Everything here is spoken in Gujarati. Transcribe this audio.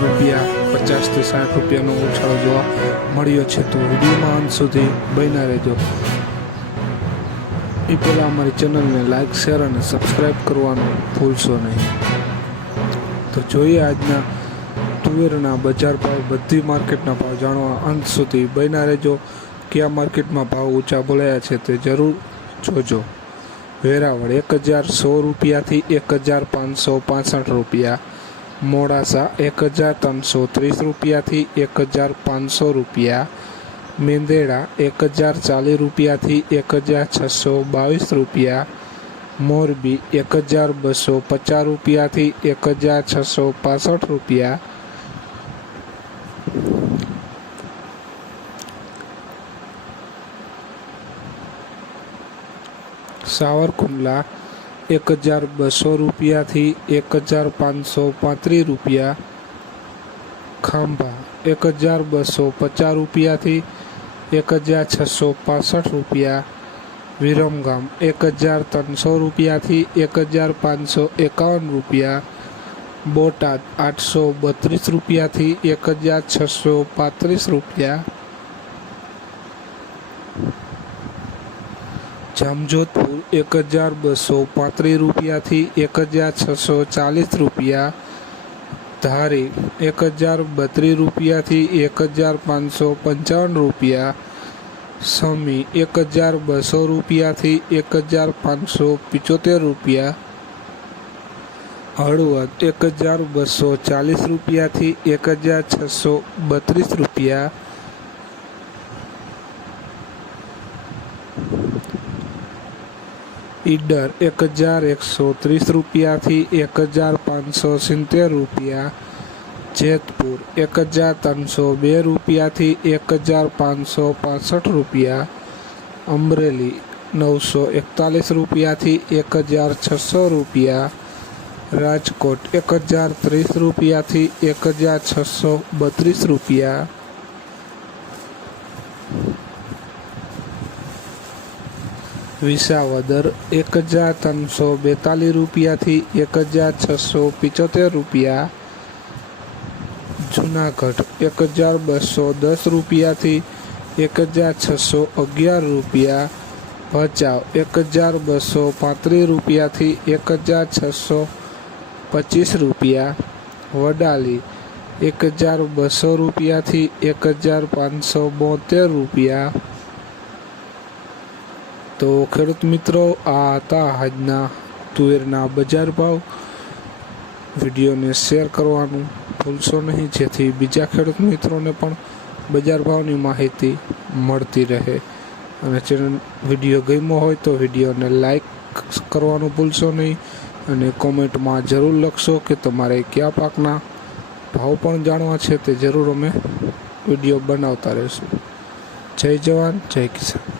રૂપિયા 50 થી 60 રૂપિયાનો ઉછાળો જોવા મળ્યો છે। તો વિડીયોમાં અંત સુધી બન્યા રહેજો। એ પહેલાં અમારી ચેનલને લાઇક, શેર અને સબસ્ક્રાઈબ કરવાનું ભૂલશો નહીં। તો જોઈએ આજના તુવેરના બજાર ભાવ, બધી માર્કેટના ભાવ જાણવા અંત સુધી બન્યા રહેજો। કયા માર્કેટમાં ભાવ ઊંચા બોલાયા છે તે જરૂર જોજો। વેરાવળ 10100 રૂપિયાથી 1565 રૂપિયા, મોડાસા 1330 રૂપિયાથી 1500 રૂપિયા, મેંદેડા 1040 રૂપિયાથી 1622 રૂપિયા, મોરબી 1250 રૂપિયાથી 1665 રૂપિયા, સાવરકુંડલા 1200 રૂપિયાથી 1535 રૂપિયા, ખાંભા 1250 રૂપિયાથી 1665 રૂપિયા, વિરમગામ 1300 રૂપિયાથી 1551 રૂપિયા, બોટાદ 832 રૂપિયાથી 1635 રૂપિયા, જામજોધપુર 1235 રૂપિયાથી 1640 રૂપિયા, ધારી 1032 રૂપિયાથી 1555 રૂપિયા, સમી 1200 રૂપિયાથી 1575 રૂપિયા, હળવદ 1240 રૂપિયાથી 1632 રૂપિયા, ઈડર 1130 રૂપિયાથી 1570 રૂપિયા, જેતપુર 1302 રૂપિયાથી 1565 રૂપિયા, અમરેલી 941 રૂપિયાથી 1600 રૂપિયા, રાજકોટ 1030 રૂપિયાથી 1632 રૂપિયા, વિસાવદર 1342 રૂપિયાથી 1675 રૂપિયા, જુનાગઢ 1210 રૂપિયાથી 1611 રૂપિયા, ભચાઉ 1235 રૂપિયાથી 1625 રૂપિયા, વડાલી 1200 રૂપિયાથી 1572 રૂપિયા। તો ખેડૂત મિત્રો, આ હતા આજના તુવેરના બજાર ભાવ। વિડીયોને શેર કરવાનું ભૂલશો નહીં, જેથી બીજા ખેડૂત મિત્રોને પણ બજાર ભાવની માહિતી મળતી રહે। અને વિડીયો ગમ્યો હોય તો વિડીયોને લાઈક કરવાનું ભૂલશો નહીં, અને કોમેન્ટમાં જરૂર લખશો કે તમારે કયા પાકના ભાવ પણ જાણવા છે, તે જરૂર અમે વિડીયો બનાવતા રહીશું। જય જવાન, જય કિસાન।